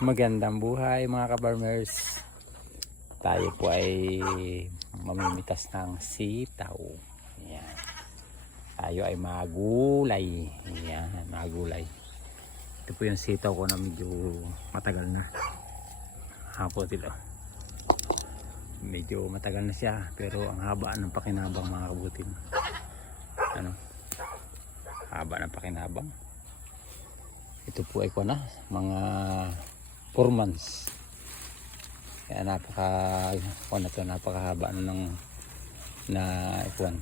Magandang buhay mga ka-farmers. Tayo po ay mamimitas ng sitaw. Ayan. Tayo ay magulay. Ayan, magulay. Ito po yung sitaw ko na medyo matagal na. Hapo dito. Medyo matagal na siya pero ang haba ng pakinabang mga kabutin. Ano? Haba ng pakinabang. Ito po ay mga 4 months. Kaya napakahaba na ikuan.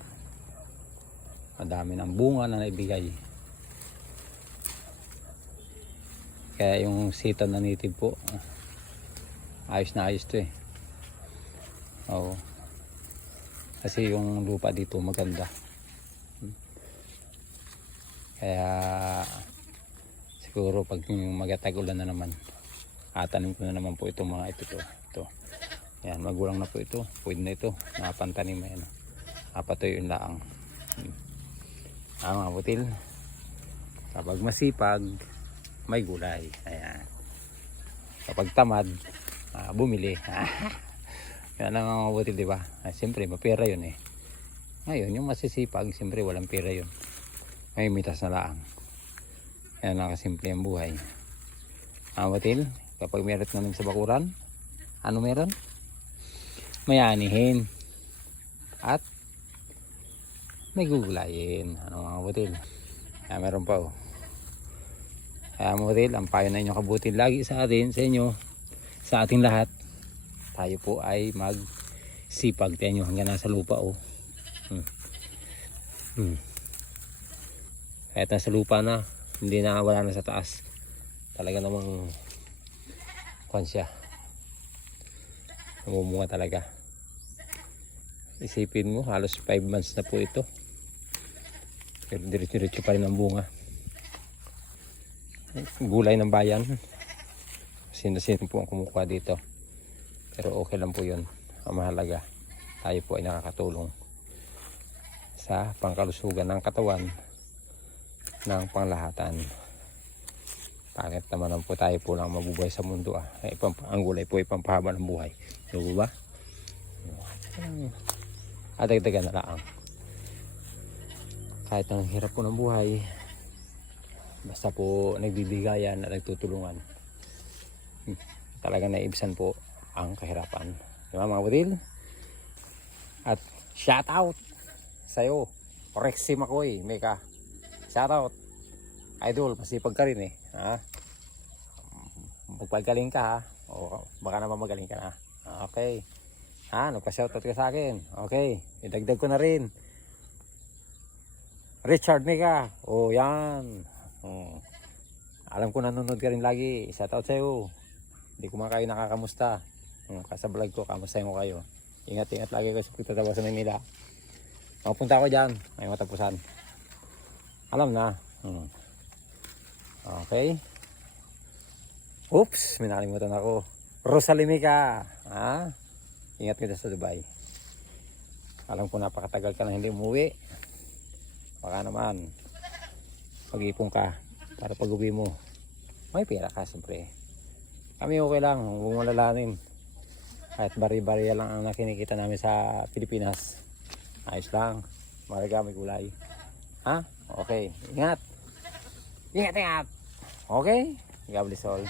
Madami ng bunga na naibigay. Kaya yung sitaw na native po, ayos na ayos to eh. Oo. Kasi yung lupa dito maganda. Kaya siguro pag magatag-ulan na naman, atanim ko na naman po itong mga ito. Yan, magulang na po ito. Pwede na ito. Nakapantanim na yan. Napatoy yung laang. Mga butil. Kapag masipag, may gulay. Ayan. Kapag tamad, bumili. Yan ang mga butil, di ba? Siyempre, mapera yun eh. Ngayon, yung masisipag, siyempre walang pera yun. May mitas na laang. Yan lang kasimple ang buhay. Mga butil. Kapag meron namin sa bakuran, ano meron? May anihin. At may gugulayin. Ano mga butil? Kaya meron pa oh. Kaya mga butil, ang payo na inyo kabutil lagi sa atin, sa inyo, sa ating lahat. Tayo po ay magsipag. Tiyan nyo hanggang nasa lupa oh. Kahit nasa lupa na, hindi na wala na sa taas. Talaga namang kuwan siya, namumunga talaga. Isipin mo halos 5 months na po ito pero diretso pa rin ang bunga. Gulay ng bayan, sino po ang kumukuha dito, pero okay lang po yun. Ang mahalaga tayo po ay nakakatulong sa pangkalusugan ng katawan ng panglahatan. Pangit naman po tayo po lang mabubuhay sa mundo ang gulay po ay pampahaba ng buhay. Diba ba? Dagdagan na lang. Kahit ang hirap po ng buhay, basta po nagbibigayan at nagtutulungan, talagang naibsan po ang kahirapan. Diba mga budil? At shout out sa'yo, Rexy Makoy, Meka. Shout out. Idol, masipag ka rin eh. Magpagaling ka ha. O baka naman magaling ka na. Okay. Nagpa-shoutout ka sa akin. Okay. Idagdag ko na rin. Richard Mika. Oh, yan. Alam ko nanonood ka rin lagi. Shoutout sa'yo. Hindi ko man kayo nakakamusta. Sa vlog ko, kamustahin ko kayo. Ingat-ingat lagi kayo sa pagtatawa sa Manila. Mapunta ako dyan. May matapusan. Alam na. Okay. Oops, may nakalimutan ako. Rosalimika. Ingat ka sa Dubai. Alam ko napakatagal ka na hindi umuwi. Baka naman mag-ipon ka para pag uwi mo may pera ka siyempre. Kami okay lang, huwag mo lalanin. Kahit bari-bari lang ang nakinikita namin sa Pilipinas, ayos lang. Malaga may gulay. Okay, ingat. Ingat. Okay? God bless all.